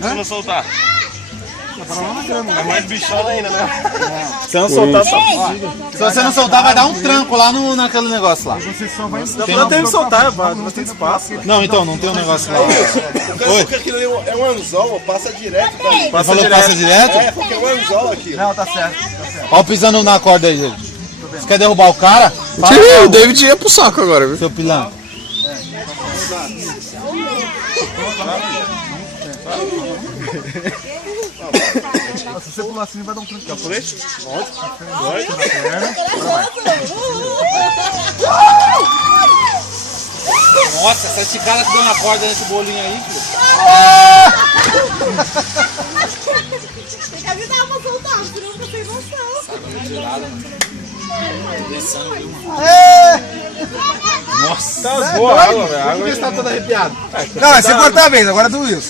Se não soltar. É mais bichona ainda, né? Se não soltar, só. Se você não soltar, vai dar um tranco lá naquele negócio lá. Não tem que soltar, não tem espaço. Não, então, não tem um negócio lá. Porque aquilo ali é um anzol, passa direto. Você falou que passa direto? É, porque é um anzol aqui. Não, tá certo. Ó, pisando na corda aí, gente. Você quer derrubar o cara? O David ia pro saco agora, viu? Seu pilão. Se você pular assim, vai dar um tranco. Capulete? Nossa, essa esticada que deu na corda nesse bolinho aí, filho. Tem que avisar pra soltar, senão não tem noção. Nossa. Tá boa a água, velho. A água está toda arrepiada. não, é você cortar a vez, agora é do Wilson.